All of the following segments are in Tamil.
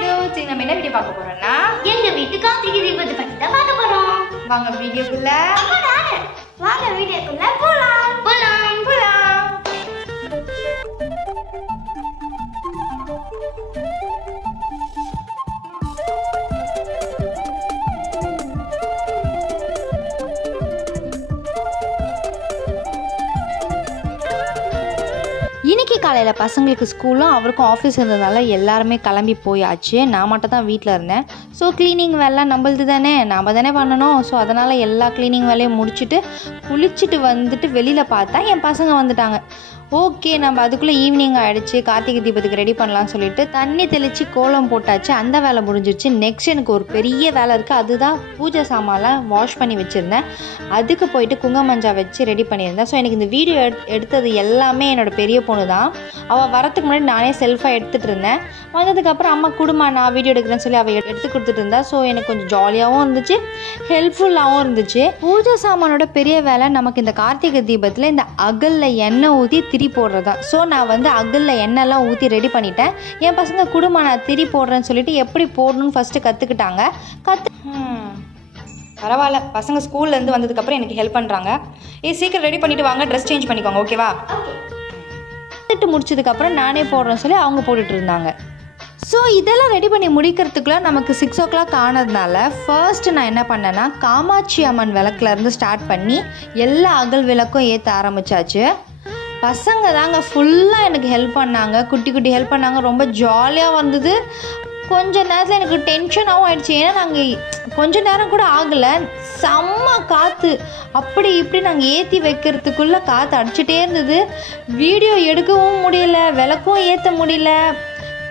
டூட்ஸ், நம்ம என்ன வீடியோ பார்க்க போறோம்னா எங்க வீட்டு கார்த்திகை தீபத்தை பத்தி தான் பார்க்க போறோம். வாங்க வீடியோக்குள்ள வாங்க வீடியோக்குள்ள போலாம் போலாம் போலாம். இன்றைக்கி காலையில் பசங்களுக்கு ஸ்கூலும் அவருக்கும் ஆஃபீஸ் இருந்ததுனால எல்லாருமே கிளம்பி போயாச்சு. நான் மட்டும் தான் வீட்டில் இருந்தேன். ஸோ க்ளீனிங் வேலைலாம் நம்மளது தானே, நாம் தானே பண்ணணும். ஸோ அதனால் எல்லா க்ளீனிங் வேலையும் முடிச்சுட்டு குளிச்சுட்டு வந்துட்டு வெளியில் பார்த்தா என் பசங்க வந்துட்டாங்க. ஓகே, நம்ம அதுக்குள்ளே ஈவினிங் ஆகிடுச்சு, கார்த்திகை தீபத்துக்கு ரெடி பண்ணலான்னு சொல்லிட்டு தண்ணி தெளித்து கோலம் போட்டாச்சு. அந்த வேலை முடிஞ்சிடுச்சு. நெக்ஸ்ட் எனக்கு ஒரு பெரிய வேலை இருக்குது. அதுதான் பூஜை சாமான்லாம் வாஷ் பண்ணி வச்சுருந்தேன். அதுக்கு போயிட்டு குங்குமஞ்சா வச்சு ரெடி பண்ணியிருந்தேன். ஸோ எனக்கு இந்த வீடியோ எடுத்தது எல்லாமே என்னோடய பெரிய பொண்ணு தான். அவள் வரத்துக்கு முன்னாடி நானே செல்ஃபாக எடுத்துகிட்டு இருந்தேன். வந்ததுக்கப்புறம் அம்மா குடுமா நான் வீடியோ எடுக்கிறேன்னு சொல்லி அவள் எடுத்து கொடுத்துட்டு இருந்தா. ஸோ எனக்கு கொஞ்சம் ஜாலியாகவும் இருந்துச்சு, ஹெல்ப்ஃபுல்லாகவும் இருந்துச்சு. பூஜை சாமானோட பெரிய வேலை நமக்கு இந்த கார்த்திகை தீபத்தில் இந்த அகலில் எண்ணெய் ஊற்றி திரி போடுறதா. ஸோ நான் வந்து அகலில் எண்ணெய்லாம் ஊற்றி ரெடி பண்ணிட்டேன். என் பசங்க குடுமா நான் திரி போடுறேன்னு சொல்லிட்டு எப்படி போடணும்னு ஃபஸ்ட்டு கற்றுக்கிட்டாங்க. பரவாயில்ல, பசங்க ஸ்கூல்லேருந்து வந்ததுக்கப்புறம் எனக்கு ஹெல்ப் பண்ணுறாங்க. சீக்கிரம் ரெடி பண்ணிவிட்டு வாங்க, ட்ரெஸ் சேஞ்ச் பண்ணிக்கோங்க, ஓகேவா? முடிச்சதுக்கப்புறம் நானே போடுறேன்னு சொல்லி அவங்க போட்டுட்டு இருந்தாங்க. ஸோ இதெல்லாம் ரெடி பண்ணி முடிக்கிறதுக்குள்ளே நமக்கு 6 o'clock ஆனதுனால ஃபர்ஸ்ட்டு நான் என்ன பண்ணேன்னா காமாட்சி அம்மன் விளக்குலேருந்து ஸ்டார்ட் பண்ணி எல்லா அகல் விளக்கும் ஏற்ற ஆரம்பித்தாச்சு. பசங்க தாங்க ஃபுல்லாக எனக்கு ஹெல்ப் பண்ணாங்க, குட்டி குட்டி ஹெல்ப் பண்ணாங்க. ரொம்ப ஜாலியாக வந்தது. கொஞ்ச நேரத்தில் எனக்கு டென்ஷனாகவும் ஆயிடுச்சு. ஏன்னா நாங்கள் கொஞ்ச நேரம் கூட ஆகலை, செம்ம காற்று. அப்படி இப்படி நாங்கள் ஏற்றி வைக்கிறதுக்குள்ளே காற்று அடிச்சுட்டே இருந்தது. வீடியோ எடுக்கவும் முடியல, விளக்கும் ஏற்ற முடியல.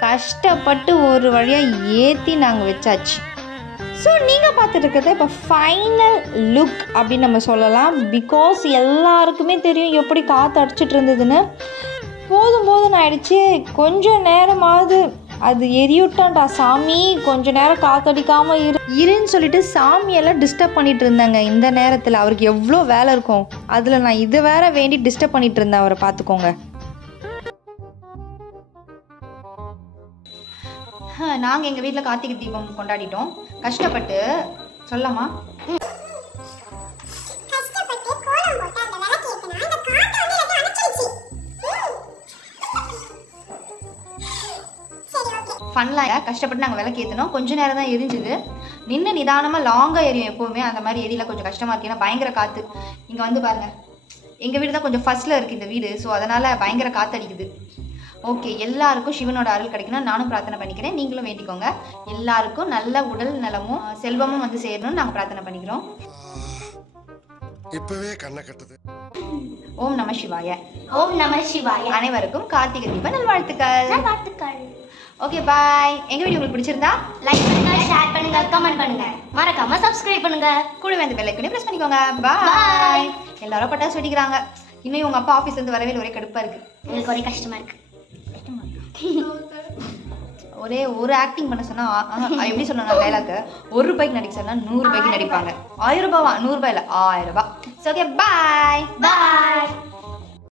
கஷ்டப்பட்டு ஒரு வழியாக ஏற்றி நாங்கள் வச்சாச்சு. ஸோ நீங்கள் பார்த்துட்டு இருக்கிறத இப்போ ஃபைனல் லுக் அப்படின்னு நம்ம சொல்லலாம். பிகாஸ் எல்லாருக்குமே தெரியும் எப்படி காற்று அடிச்சிட்டு இருந்ததுன்னு. போதும் ஆயிடுச்சு. கொஞ்சம் நேரமாவது அது எரியுட்டான்டா சாமி, கொஞ்ச நேரம் காத்தடிக்காமல் இருன்னு சொல்லிட்டு சாமியெல்லாம் டிஸ்டர்ப் பண்ணிட்டு இருந்தாங்க. இந்த நேரத்தில் அவருக்கு எவ்வளோ வேலை இருக்கும், அதில் நான் இது வேற வேண்டி டிஸ்டர்ப் பண்ணிட்டு இருந்தேன் அவரை, பார்த்துக்கோங்க. நாங்கள் எங்கள் வீட்டில் கார்த்திகை தீபம் கொண்டாடிட்டோம் கஷ்டப்பட்டு. சொல்லலாமா? ஃபன்லாம் கஷ்டப்பட்டு நாங்கள் விளக்கு ஏற்றினோம். கொஞ்சம் நேரம் தான் எரிஞ்சுது. நின்று நிதானமாக லாங்காக எரியும் எப்போவுமே. அந்த மாதிரி எரியல, கொஞ்சம் கஷ்டமாக இருக்குது. ஏன்னா பயங்கர காற்று. இங்கே வந்து பாருங்கள், எங்கள் வீடு தான் கொஞ்சம் ஃபஸ்ட்டில் இருக்குது இந்த வீடு. ஸோ அதனால் பயங்கர காற்று அடிக்குது. ஓகே, எல்லாருக்கும் சிவனோட அருள் கிடைக்கணும் நானும் பிரார்த்தனை பண்ணிக்கிறேன். நீங்களும் வேண்டிக்கோங்க. எல்லாருக்கும் நல்ல உடல் நலமும் செல்வமும் வந்து சேரணும்னு நாங்கள் பிரார்த்தனை பண்ணிக்கிறோம். இப்பவே கண்ணை கட்டுது. ஓம் நம சிவாய. ஓம் நம சிவாய. அனைவருக்கும் கார்த்திகை தீப நல்வாழ்த்துக்கள். ஓகே, பாய். எங்க வீடியோ உங்களுக்கு பிடிச்சிருந்தா லைக் பண்ணுங்க, ஷேர் பண்ணுங்க, கமெண்ட் பண்ணுங்க, மறக்காம சப்ஸ்கிரைப் பண்ணுங்க. கூடவே அந்த பெல் ஐகானை பிரஸ் பண்ணிக்கோங்க. பாய். எல்லாரும் பட்டாசு வெடிக்கிறாங்க. இன்னும் உங்க அப்பா ஆஃபீஸ் வந்து வரவே ஒரே கடுப்பா இருக்கு. எனக்கு ஒரே கஷ்டமா இருக்கு. ஒரே ஒரு ஆக்டிங் பண்ண சொன்னா எப்படி சொல்லணும் டைலாக், 1 ரூபாய்க்கு நடிக்க சொன்னா 100 ரூபாய்க்கு நடிப்பாங்க. 1000 ரூபாவா? 100 ரூபாய் இல்லை, 1000 ரூபாய். ஓகே, பாய்.